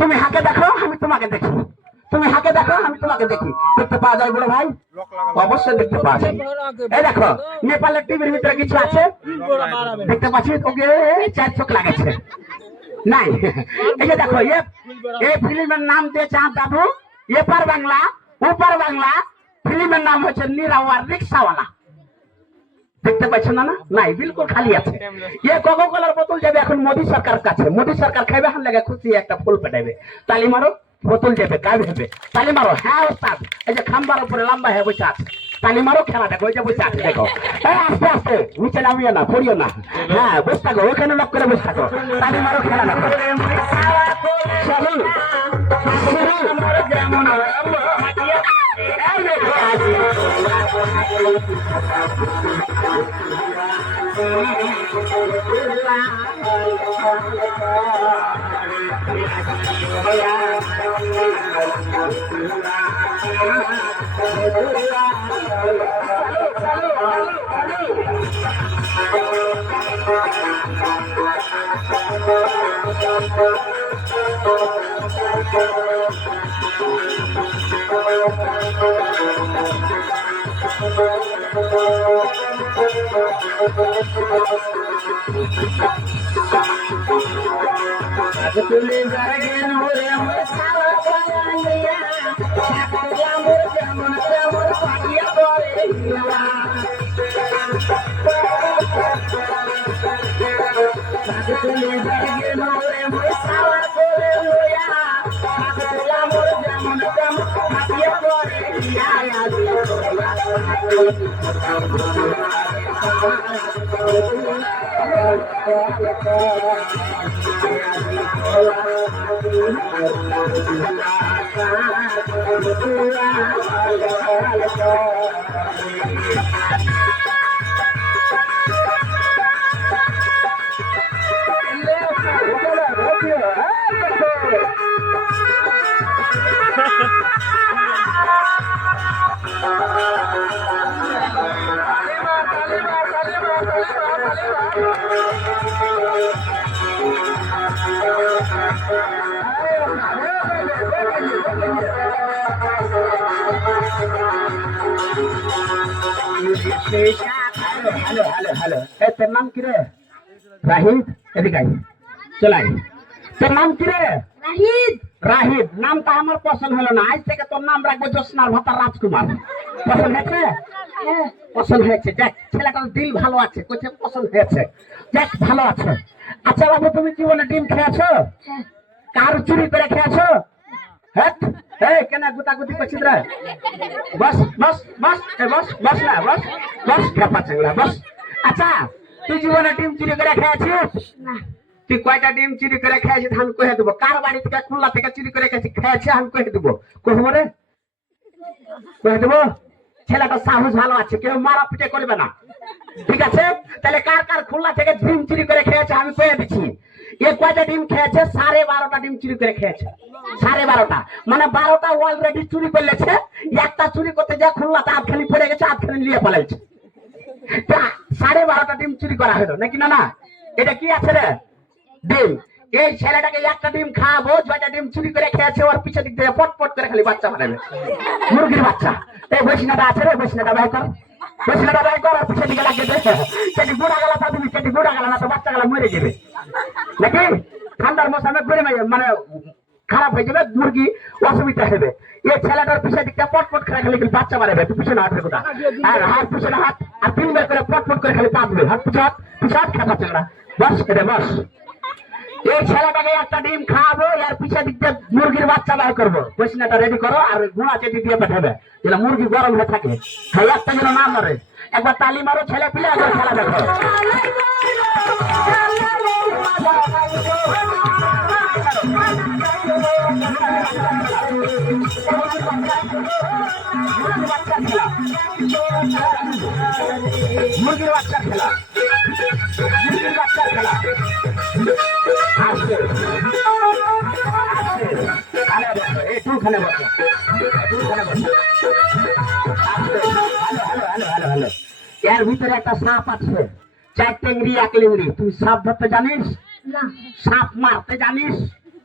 তুমি হাকে দেখো আমি তোমাকে দেখি, তুমি হাকে দেখো আমি তোমাকে দেখি। দেখতে পাওয়া যায় বড় ভাই? অবশ্যই দেখতে পাওয়া যায়। এই দেখো নেপালের টিভির ভিতরে কিছু আছে দেখতে পাচ্ছি, ওকে 4 চোখ লাগাচ্ছে নাই। এই যে দেখো এই ফিল্মের নাম দিয়েছে দাদু এপার বাংলা ওপার বাংলা। ফিল্মের নাম হচ্ছে নিরাওয়ার রিক্সাওয়ালা। দেখতে পাচ্ছেন না? নাই, বিলকুল খালি আছে। এ কোকা কোলার বোতল যাবে এখন মোদী সরকার কাছে, মোদী সরকার খাইবে হান লাগে খুশি একটা ফুল পেটাইবে। তালি মারো, বোতল যাবে কাজ হবে। তালি মারো। হ্যাঁ ওস্তাদ, এই যে খাম্বার উপরে লম্বা হয়ে বসে আছে, তালি মারো, খেলা দেখো, ওই যে বসে আছে দেখো। হ্যাঁ আস্তে আস্তে, নিচে নামিও না, পড়িও না। হ্যাঁ বসে থাকো, ওখানে লক করে বসে থাকো, তালি মারো, খেলা দেখো। চলো हेलो हेलो हेलो ए তোর নাম কি রে? রাহিদ, এদিকে আয়, চল আয়। তোর নাম কি রে? রাহিদ। রাহিদ নামটা আমার পছন্দ হলো না, আজ থেকে তোর নাম রাখবো জোসনার ভাতা রাজকুমার। পছন্দ হয়েছে? হ্যাঁ পছন্দ হয়েছে। দেখ ছেলেটার দিল ভালো আছে, কোথায় পছন্দ হয়েছে। দেখ ভালো আছে। আচ্ছা বাবু, তুমি জীবনে ডিম খেয়েছো? হ্যাঁ। কার চুরি করে খেয়েছো? হ্যাঁ এই কেন গুতাগুতি করছিস রে? বস বস বস এ বস বস না বস বস খেপা চাংলা বস। আচ্ছা তুই জীবনে ডিম চুরি করে খেয়েছিস? না। তুই কয়টা ডিম চুরি করে খেয়েছিস আমি কহে দেবো। কার বাড়ি থেকে খুলনা থেকে চুরি করে খেয়েছে আমি কহে দেবো। কহবো রে? কহে দেবো। ছেলেটা সাহস ভালো আছে, কেউ মারা পিটে করবে না, ঠিক আছে? তাহলে কার কার খুলনা থেকে ডিম চুরি করে খেয়েছে আমি কয়ে দিচ্ছি। এ কয়টা ডিম খেয়েছে? 12.5টা ডিম চুরি করে খেয়েছে। 12.5টা মানে 12টা অলরেডি চুরি করলেছে। একটা চুরি করতে যা খুলনাতে আধখানি পড়ে গেছে, আধখানি নিয়ে পালাইছে। 12.5টা ডিম চুরি করা হলো নাকি? না না, এটা কি আছে রে? ডিম। এই ছেলেটাকে একটা ডিম খাওয়াবো, 6টা ডিম চুরি করে খেয়েছে, ওর পিছে দিক থেকে পট পট করে খালি বাচ্চা বানাবে, মুরগির বাচ্চা। এই বৈষ্ণাটা আছে রে, বৈষ্ণাটা ভাই কর, বৈষ্ণাটা ভাই কর, আর পিছে দিকে লাগিয়ে দে। সেটি বুড়া গেলা তা তুমি, সেটি বুড়া গেলা না তো বাচ্চা গেলা মরে যাবে নাকি? ঠান্ডার মৌসুমে ঘুরে মানে খারাপ হয়ে যাবে মুরগি, অসুবিধা হবে। এই ছেলেটার পিছে দিকটা পট পট করে খালি বাচ্চা বানাবে। তুই পিছনে হাত রেখো, আর হাত পিছনে হাত, আর 3 বার করে পট পট করে খালি পা দিবে। হাত পিছাত পিছাত খেপা চাংড়া বস এটা বস। এই ছেলেটাকে একটা ডিম খাওয়াবো, এর পিছে দিক দিয়ে মুরগির বাচ্চা বাই করবো। বৈষ্ণাটা রেডি করো আর গুঁড়া চেটি দিয়ে পাঠাবে, যেন মুরগি গরম হয়ে থাকে। হ্যাঁ একটা যেন না মরে। একবার তালি মারো ছেলে পিলে, একবার খেলা দেখো। মুরগির বাচ্চা খেলা, মুরগির বাচ্চা খেলা আসবে আসবে। এই টুখানে বসো, টুখানে বসো। হ্যালো, এর ভিতরে একটা সাপ আছে, 4 টেংরি 1 লিংড়ি। তুই সাপ ধরতে জানিস? না। সাপ মারতে জানিস?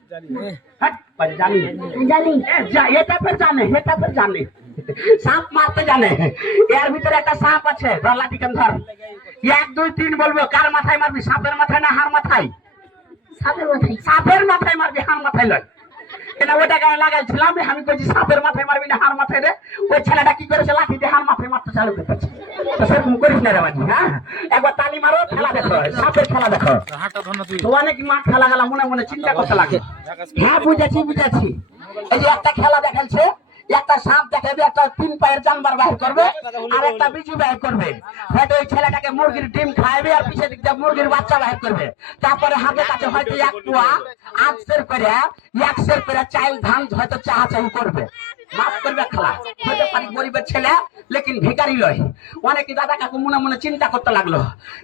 हट जानी জানি এটা ফের জানে সাপ মারতে জানে এর ভিতরে একটা সাপ আছে লাঠি কেন ধর 1 2 3 বলবো কার মাথায় মারবি সাপের মাথায় না হার মাথায় সাপের মাথায় মারবি হার মাথায় লয় এটা ওটা গায়ে লাগাইছিলাম আমি কইছি সাপের মাথায় মারবি না হার মাথায় রে ওই ছেলেটা কি করেছে লাঠি দিয়ে হার মাথায় মারতে চালু করেছে তো সেরকম করিস না রে বাজি হ্যাঁ একবার তালি মারো খেলা দেখো সাপের খেলা দেখো তো অনেক মাঠ খেলা গেলা মনে মনে চিন্তা করতে লাগে হ্যাঁ বুঝেছি এই যে একটা খেলা দেখাচ্ছে একটা সাপ দেখাবে একটা 3 পায়ের জানবার বাহির করবে আর একটা বিজু বাহির করবে হয়তো ওই ছেলেটাকে মুরগির ডিম খাইবে আর পিছে দিক দিয়ে মুরগির বাচ্চা বাহির করবে তারপরে হাতে কাছে হয়তো 1 পোয়া 1 সের করে চাইল ধান হয়তো চাহাচাহি করবে মাফ করবে খেলা হতে পারি গরিবের ছেলে লেকিন ভিখারি লয় অনেকে দাদা কাকু মনে মনে চিন্তা করতে লাগলো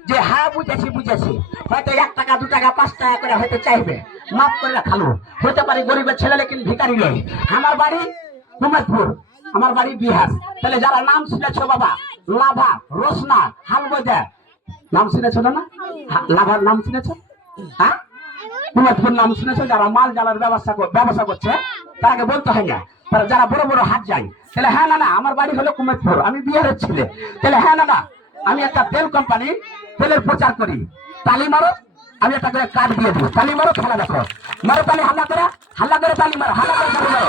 যে হ্যাঁ বুঝেছি হয়তো 1 টাকা 2 টাকা 5 টাকা করে হয়তো চাইবে মাফ করবে খালো হতে পারি গরিবের ছেলে লেকিন ভিখারি লয় আমার বাড়ি কুমারপুর আমার বাড়ি বিহার তাহলে যারা নাম শুনেছো বাবা লাভা রোশনা হালবজা নাম শুনেছো না লাভার নাম শুনেছো হ্যাঁ কুমারপুর নাম শুনেছো যারা মাল জ্বালার ব্যবসা করছে তাকে বলতে হয় না যারা বড় বড় হাট যায় তাহলে হ্যাঁ না আমার বাড়ি হলো কুমারপুর আমি বিহারের ছেলে তাহলে হ্যাঁ না আমি একটা তেল কোম্পানি তেলের প্রচার করি তালি মারো আমি একটা করে কার্ড দিয়ে দিই তালি মারো খেলা দেখো মারো তালি হাল্লা করে তালি মারো হাল্লা করে তালি মারো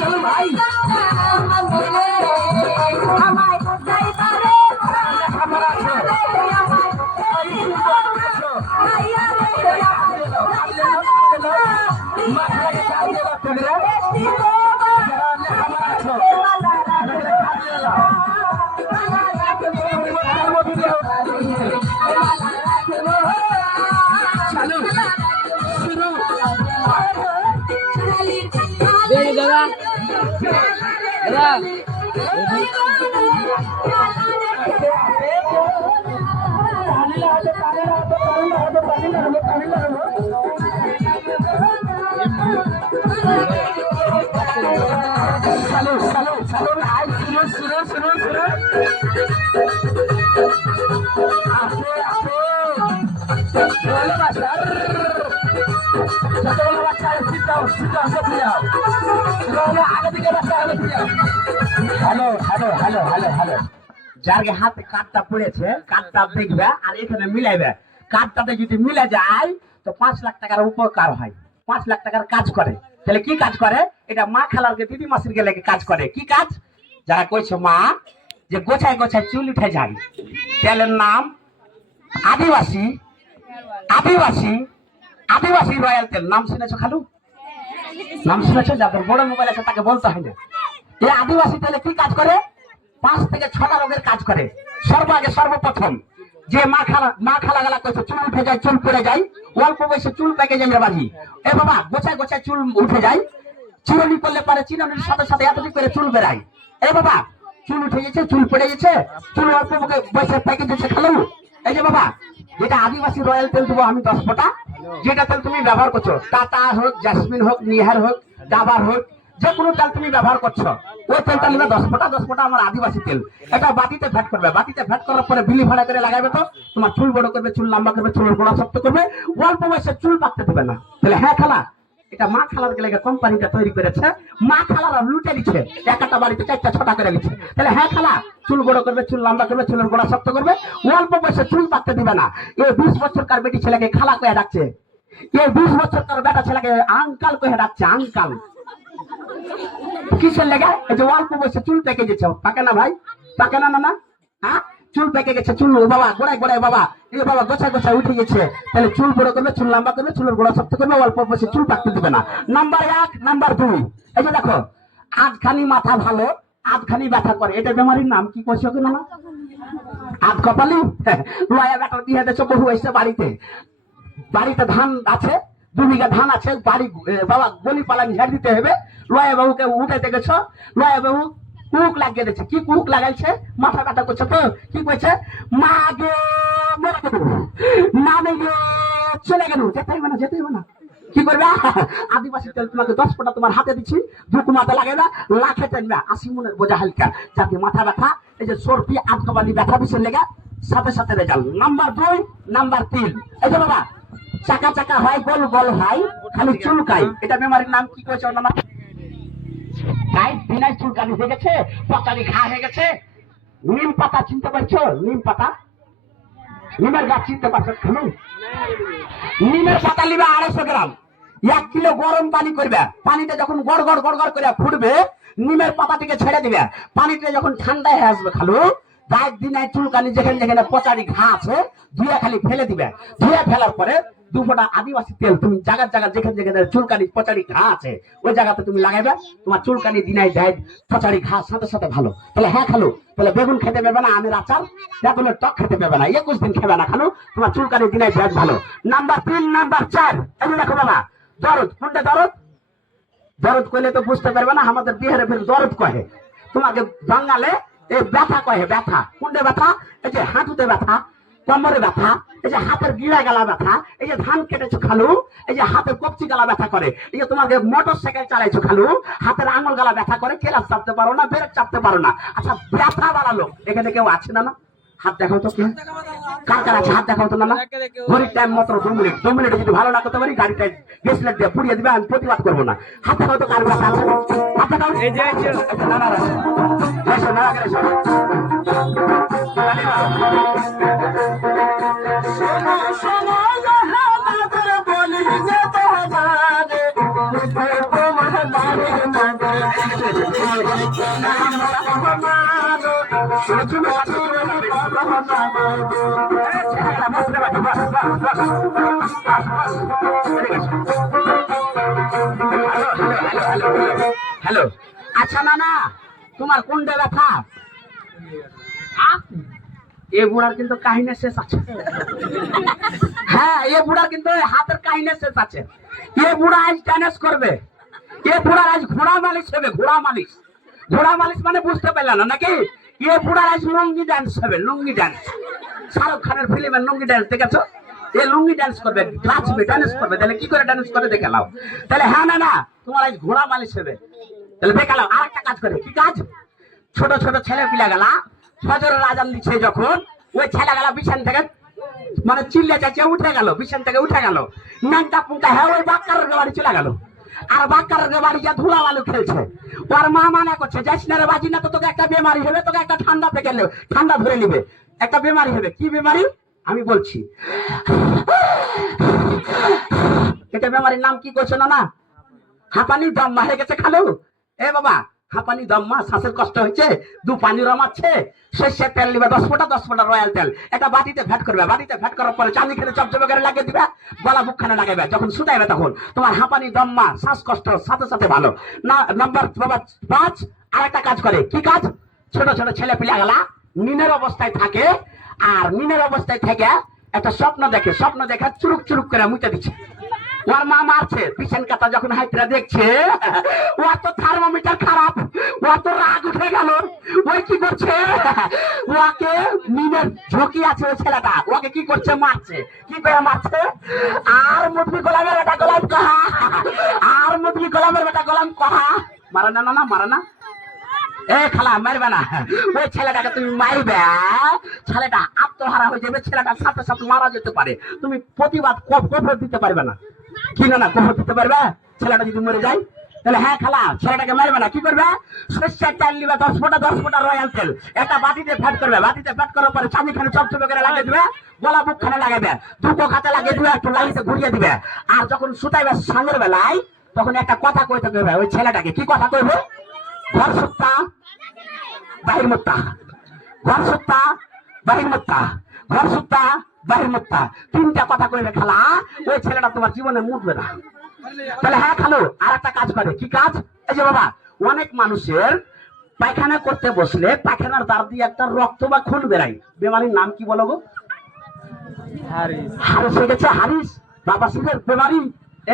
চলো ভাই হ্যালো যার হাতে কাঠটা পড়েছে কাঠটা দেখবে আর এখানে মিলাইবে কাঠটাতে যদি মিলে যায় তো 5 লাখ টাকার উপকার হয় 5 লাখ টাকার কাজ করে তাহলে কি কাজ করে এটা মা খালারকে দিদি মাসির গেলে কাজ করে কি কাজ যারা কইছো মা যে গোছায় চুল উঠে যায় তেলের নাম আদিবাসী রয়্যাল তেল নাম শুনেছো খালু নাম শুনেছো যাদের বড় মোবাইল আছে তাকে বলতে হয় না এই আদিবাসী তেলে কি কাজ করে 5 থেকে 6টা রোগের কাজ করে সর্বপ্রথম যে মা খালা গালা কইছে চুল উঠে যায় চুল পড়ে যায় অল্প বয়সে চুল পেকে যায় বাজি এ বাবা গোছায় চুল উঠে যায় চিরুনি করলে পারে চিরুনির সাথে এতটি করে চুল বেরায় এ বাবা চুল উঠে গেছে চুল পড়ে গেছে চুল অল্প বয়সে পেকে যাচ্ছে খালো এই যে বাবা যেটা আদিবাসী রয়্যাল তেল দেবো আমি 10 ফোঁটা যেটা তেল তুমি ব্যবহার করছো টাটা হোক জাসমিন হোক নিহার হোক ডাবার হোক যে কোনো তেল তুমি ব্যবহার করছো ওই তেলটা নেবে 10 ফোঁটা আমার আদিবাসী তেল এটা বাটিতে ভ্যাট করবে বাটিতে ভ্যাট করার পরে বিলি ভাড়া করে লাগাবে তো তোমার চুল বড় করবে চুল লম্বা করবে চুলের গোড়া শক্ত করবে অল্প বয়সে চুল পাকতে দেবে না তাহলে হ্যাঁ খালা এটা মা খালার গেলে কোম্পানিটা তৈরি করেছে মা খালারা লুটে নিচ্ছে একটা বাড়িতে 4টা 6টা করে নিচ্ছে তাহলে হ্যাঁ খালা চুল বড় করবে চুল লম্বা করবে চুলের গোড়া শক্ত করবে অল্প বয়সে চুল পাকতে দিবে না এই 20 বছরকার বেটি ছেলেকে খালা কয়ে ডাকছে এই 20 বছরকার বেটা ছেলেকে আঙ্কাল কয়ে ডাকছে আঙ্কাল কিসের লেগে এই যে অল্প বয়সে চুল পেকে গেছে পাকে না ভাই পাকে না হ্যাঁ চুল পেকে গেছে চুল বাবা গোড়ায় বাবা এই বাবা গোছায় উঠে গেছে তাহলে চুল বড় করবে চুল লম্বা করবে চুলের গোড়া শক্ত করবে অল্প বয়সে চুল পাকতে দিবে না নাম্বার 1 নাম্বার 2 এই যে দেখো আধখানি মাথা ভালো আধখানি ব্যথা করে এটা বেমারির নাম কি কইছো কি না আধ কপালি লয়া বেটার বিয়ে দেছো বহু এসে বাড়িতে ধান আছে 2 বিঘা ধান আছে বাড়ি বাবা গলি পালান ঝাড় দিতে হবে লয়া বাবুকে উঠাইতে গেছো লয়া বাবু কুক লাগিয়ে দিচ্ছে কি কুক লাগাইছে মাথা কাটা করছে তো কি কইছে মা গে না চলে গেল যেতে হবে না কি করবে আদিবাসী তেল তোমাকে 10 ফোঁটা তোমার হাতে দিচ্ছি দুটো মাথা লাগাইবা লাখে টানবা 80 মনের বোঝা হালকা যাতে মাথা ব্যথা এই যে সর্দি আধকবালি ব্যথা বিষের লেগে সাথে সাথে রেজাল্ট। নাম্বার 2, নাম্বার 3, এই যে বাবা চাকা চাকা হয়, গোল গোল হয়, খালি চুলকাই, এটা বেমারির নাম কি কইছো না? গায়ে দিনাই চুলকানি হয়ে গেছে, পচারি ঘা হয়ে গেছে। নিম পাতা চিনতে পারছো? নিম পাতা, নিমের গাছ চিনতে পারছো? খালু নিমের পাতা নিবে 250 গ্রাম, 1 কিলো গরম পানি করবে, পানিটা যখন গড় গড় গড় গড় করে ফুটবে নিমের পাতাটিকে ছেড়ে দিবে, পানিটা যখন ঠান্ডা হয়ে আসবে খালু গায়ের দিনাই চুলকানি যেখানে যেখানে পচারি ঘা আছে ধুয়ে খালি ফেলে দিবে। ধুয়ে ফেলার পরে 2 ফোঁটা আদিবাসী তেল তুমি জায়গা জায়গা যেখানে যেখানে চুলকানি পচারি ঘা আছে ওই জায়গাতে তুমি লাগাইবে, তোমার চুলকানি দিনাই দেয় পচারি ঘা সাথে সাথে ভালো। তাহলে হ্যাঁ খালু, তাহলে বেগুন খেতে পারবে না, আমের আচার বেগুনের টক খেতে পারবে না, 21 দিন খেবে না খালু, তোমার চুলকানি দিনাই দেয় ভালো। নাম্বার 3, নাম্বার 4, এই দেখো বাবা দরদ, কোনটা দরদ? দরদ কইলে তো বুঝতে পারবে না, আমাদের বিহারে ফের দরদ কহে, তোমাকে বাঙালে এই ব্যথা কহে। ব্যথা কোনটা ব্যথা? এই যে হাঁটুতে ব্যথা, কোমরে ব্যথা, এই যে হাতের গিলা গালা ব্যথা, এই যে ধান কেটেছো খালু, এই যে হাতের কবজি গালা ব্যথা করে, এই যে তোমাকে মোটর সাইকেল চালাইছো খালু হাতের আঙুল গালা ব্যথা করে, ক্লাস চাপতে পারো না, ব্রেক চাপতে পারো না। আচ্ছা ব্যথা বাড়ালো এখানে কেউ আছে না? না হাত দেখাও তো, কে কার কার আছে হাত দেখাও তো। না ঘড়ির টাইম মাত্র 2 মিনিট, 2 মিনিটে যদি ভালো না করতে পারি গাড়িটা গেসলেট দিয়ে পুড়িয়ে দিবে, আমি প্রতিবাদ করবো না। হাত দেখাও তো কার কাছে আছে, হাত দেখাও। না না এসো না এসো। হ্যালো, আচ্ছা না না তোমার কোনটা ব্যথা? এ বুড়ার কিন্তু কাহিনী শেষ আছে। হ্যাঁ এ বুড়ার কিন্তু হাতের কাহিনী শেষ আছে। এ বুড়া আজ টেনিস করবে, এ বুড়ার আজ ঘোড়া মালিশ হবে। ঘোড়া মালিশ, ঘোড়া মালিশ মানে বুঝতে পারলে না নাকি? এ বুড়ার আজ লুঙ্গি ডান্স হবে, লুঙ্গি ডান্স। শাহরুখ খানের ফিল্মের লুঙ্গি ডান্স দেখেছো? এ লুঙ্গি ডান্স করবে, নাচবে, ডান্স করবে। তাহলে কি করে ডান্স করে দেখে নাও। তাহলে হ্যাঁ না না তোমার আজ ঘোড়া মালিশ হবে, তাহলে দেখে নাও। আর একটা কাজ করে, কি কাজ? ছোট ছোট ছেলে পিলা গেলা ফজরের আজান দিচ্ছে যখন, ওই ছেলে গেলা বিছান থেকে মানে চিল্লে চাচিয়ে উঠে গেল, বিছান থেকে উঠে গেল, ন্যাংটা পুঁটা হ্যাঁ ওই বাক্কারের বাড়ি চলে গেল। আর বাক্কারের বাড়ি যা ধুলা বালু খেলছে, ওর মা মানা করছে যাইস না রে বাজি, না তো তোকে একটা বেমারি হবে, তোকে একটা ঠান্ডা থেকে ঠান্ডা ধরে নিবে, একটা বেমারি হবে। কি বেমারি আমি বলছি, এটা বেমারির নাম কি করছো না? না হাঁপানি দম্মা হয়ে গেছে খালু। এ বাবা হাঁপানি দম্মা, শ্বাসের কষ্ট হয়েছে, 2 পানি রমাচ্ছে, সর্ষের তেল নিবে 10 ফোঁটা রয়্যাল তেল, একটা বাটিতে ফ্যাট করবে, বাটিতে ফ্যাট করার পরে চাঁদি খেলে চপচপে করে লাগিয়ে দিবে, গলা বুকখানে লাগাবে, যখন শুকাইবে তখন তোমার হাঁপানি দম্মা শ্বাসকষ্ট সাথে সাথে ভালো। না নাম্বার 5 আর একটা কাজ করে, কি কাজ? ছোট ছোট ছেলে পিলা গেলা নিনের অবস্থায় থাকে, আর নিনের অবস্থায় থেকে একটা স্বপ্ন দেখে, স্বপ্ন দেখে চুরুক চুরুক করে মুতে দিচ্ছে। ওর মা মারছে, পিছন কাটা যখন হাইতরা দেখছে ও তো থার্মোমিটার খারাপ, ও তো রাগ উঠে গেল। ওই কি করছে, ওকে নিমের ঝুঁকি আছে ওই ছেলেটা, ওকে কি করছে? মারছে। কি করে মারছে? আর মুরগি গোলামের বেটা গোলাম কহা, আর মুরগি গোলামের বেটা গোলাম কহা। মারা না না না মারা না, এ খালা মারবে না, ওই ছেলেটাকে তুমি মারবে, ছেলেটা আত্মহারা হয়ে যাবে, ছেলেটার সাথে সাথে মারা যেতে পারে, তুমি প্রতিবাদ কফর দিতে পারবে না। কি না কফর দিতে পারবে ছেলেটা যদি মরে যায়? তাহলে হ্যাঁ খালা ছেলেটাকে মারবে না, কি করবে? সর্ষের তেল নিবে 10 ফোঁটা রয়্যাল তেল, একটা বাটিতে ফ্যাট করবে, বাটিতে ফ্যাট করার পরে চাঁদি খানে চপচপে করে লাগিয়ে দিবে, গলা বুক খানে লাগাবে, 2 খাতে লাগিয়ে দিবে, একটু লালিতে ঘুরিয়ে দিবে। আর যখন শুতাইবে সাঁঝের বেলায় তখন একটা কথা কইতে হবে ওই ছেলেটাকে। কি কথা কইবে? ঘর সুত্তা বাহির মুত্তা, ঘর সুত্তা বাহির মুত্তা, ঘর সুত্তা বাহির মুত্তা, 3টা কথা কইবে খালা, ওই ছেলেটা তোমার জীবনে মুতবে না। তাহলে হ্যাঁ খালু আর একটা কাজ করে, কি কাজ? এই যে বাবা অনেক মানুষের পায়খানা করতে বসলে পায়খানার দ্বার দিয়ে একটা রক্ত বা খুন বেরাই, বেমারির নাম কি বলো গো? হারিস হয়ে গেছে, হারিস বাবা সিলের বেমারি।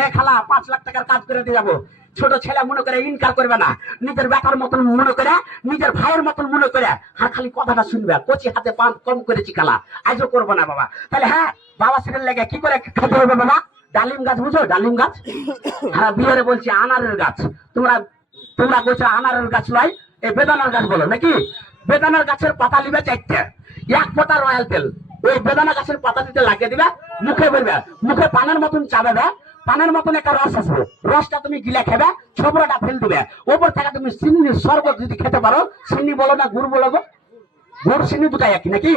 এ খালা 5 লাখ টাকার কাজ করে দিয়ে যাবো। ছোট ছেলে মনে করে ইনকার করবে না, নিজের বেটার মতন মনে করে, নিজের ভাইয়ের মতন মনে করে, আর খালি কথাটা শুনবে, কচি হাতে পান কম করেছি খালা, আজও করবো না বাবা। তাহলে হ্যাঁ বাবা সিলের লেগে কি করে খেতে হবে বাবা? ডালিম গাছ বুঝো, ডালিম গাছ? হ্যাঁ বিহারে বলছি আনারের গাছ, তোমরা বলছো আনারের গাছ নয়, এই বেদানার গাছ বলো নাকি? বেদানার গাছের পাতা নিবে 4টে, 1 ফোঁটা রয়্যাল তেল ওই বেদানা গাছের পাতা দিতে লাগিয়ে দিবে, মুখে বলবে, মুখে পানের মতন চাবে, পানের মতন একটা রস আসবে, রসটা তুমি গিলে খেবে, ছোবড়াটা ফেল দিবে, ওপর থেকে তুমি চিনির শরবত যদি খেতে পারো, চিনি বলো না গুড় বলো, গুড় চিনি দুটাই একই নাকি,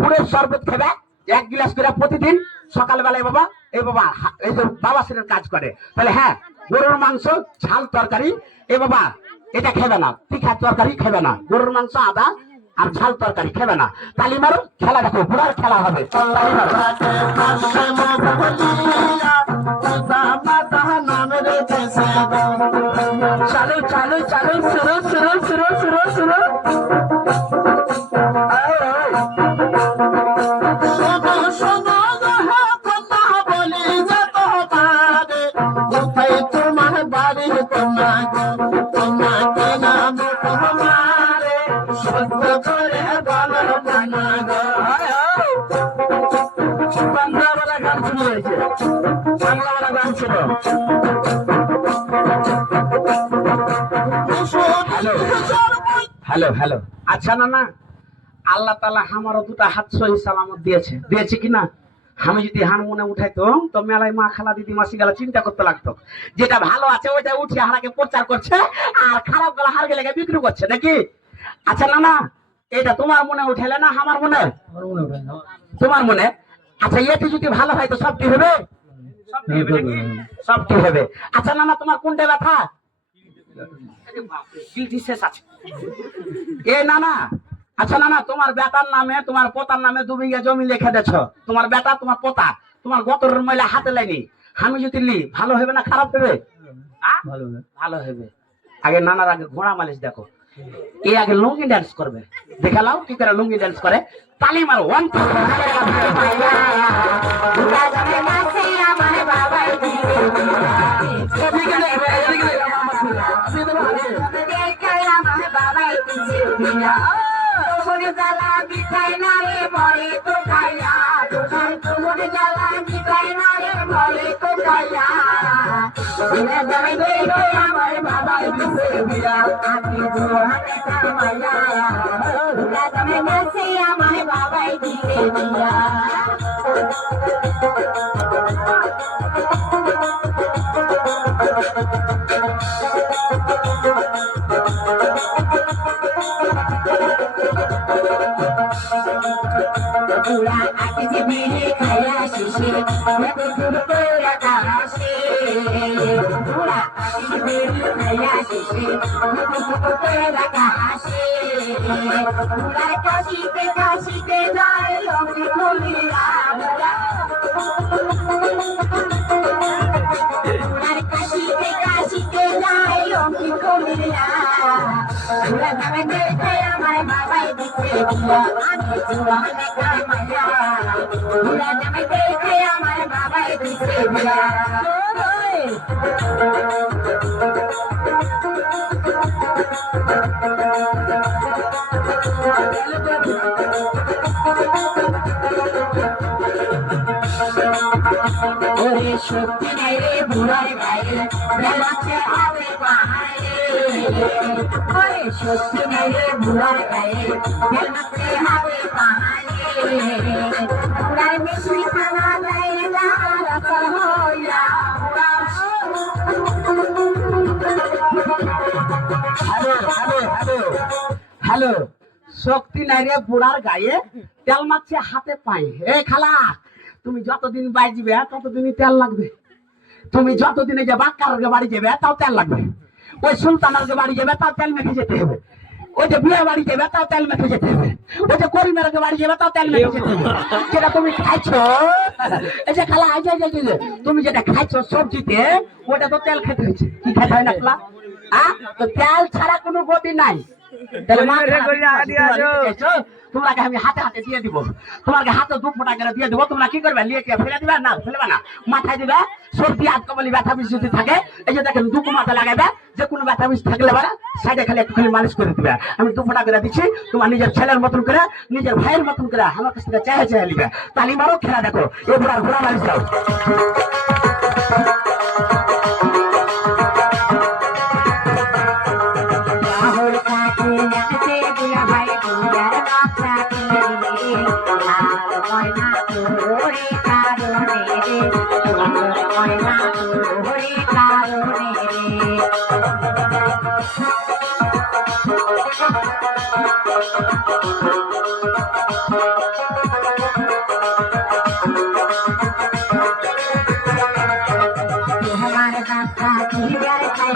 গুড়ের শরবত খেবে 1 গ্লাস করে প্রতিদিন সকালবেলায় বাবা, এই বাবা এই যে বাবা সেটার কাজ করে, তাহলে হ্যাঁ গরুর মাংস ঝাল তরকারি, এ বাবা এটা খেবে না, তীখা তরকারি খেবে না, গরুর মাংস আদা আর ঝাল তরকারি খেবে না। তালি মারো, খেলা দেখো, বুড়ার খেলা হবে। তালি মারো। চালু চালু চালু, শুরু শুরু শুরু শুরু শুরু। হ্যালো হ্যালো, আচ্ছা না না, আল্লাহ তাআলা আমারও 2টা হাত সহি সালামত দিয়েছে, দিয়েছে কিনা? আমি যদি হান মনে উঠাইতো তো মেলায় মা খালা দিদি মাসি গেলা চিন্তা করতে লাগতো, যেটা ভালো আছে ওইটা উঠিয়ে হারাকে প্রচার করছে, আর খারাপ গেলা হার গেলে বিক্রি করছে নাকি? আচ্ছা না না, এটা তোমার মনে উঠাইলে না আমার মনে? তোমার মনে। আচ্ছা এটি যদি ভালো হয় তো সবটি হবে, সবটি হবে। আচ্ছা না না, তোমার কোনটা ব্যথা? এ না না, আচ্ছা না না, তোমার বেটার নামে তোমার পোতার নামে 2 বিঘা জমি লিখে দেছ, তোমার বেটা তোমার পোতা, তোমার গতরের ময়লা হাতে লাইনি, আমি যদি লি ভালো হবে না খারাপ হবে? ভালো হবে। আগে নানার আগে ঘোড়া মালিশ দেখো, এ আগে লুঙ্গি ডান্স করবে, দেখালাও কি করে লুঙ্গি ডান্স করে। তালি মারো, 1 2 শক্তি নাই রে বুড়ার গায়ে, বেলাতে হবে পাহাড়ে। ওরে শক্তি নাই রে বুড়ার গায়ে, বেলাতে হবে পাহাড়ে। বুড়ার মিষ্টি খানা দেয় না রাখা হইয়া। হ্যালো হ্যালো হ্যালো হ্যালো, শক্তি নাই রে বুড়ার গায়ে, তেল মারছে হাতে পায়ে। এ খালা, তুমি যতদিন বাঁচবে ততদিনই তেল লাগবে, তুমি যতদিন এই যে বাক্কার বাড়ি যাবে তাও তেল লাগবে, ওই সুলতানের বাড়ি যাবে তাও তেল মেখে যেতে হবে, ওই যে বিয়ে বাড়ি যাবে তাও তেল মেখে যেতে হবে, ওই যে করিমের বাড়ি যাবে তাও তেল মেখে যেতে হবে। যেটা তুমি খাইছো এই যে খালা, তুমি যেটা খাইছো সবজিতে ওটা তো তেল খেতে হয়েছে, কি খেতে হয় না খালা? তো তেল ছাড়া কোনো গতি নাই। তোমাকে আমি হাতে হাতে দিয়ে দিব, তোমাকে হাতে 2 ফোঁটা করে দিয়ে দিব, তোমরা কি করবে? লিয়ে কে ফেলে দিবে? না ফেলবে না, মাথায় দিবে। সর্দি হাত কবলি ব্যথা বিষ যদি থাকে, এই যে দেখেন 2 মাথা লাগাবে, যে কোনো ব্যথা বিষ থাকলে বারা সাইডে খালি একটু খালি মালিশ করে দিবে। আমি 2 ফোঁটা করে দিচ্ছি, তোমার নিজের ছেলের মতন করে, নিজের ভাইয়ের মতন করে আমার কাছ থেকে চেয়ে চেয়ে নিবে। তালি মারো, খেলা দেখো, এবার আর ঘোড়া মালিশ দাও। ময়না তোরে কারণে তোমার কাকা কি বের খাই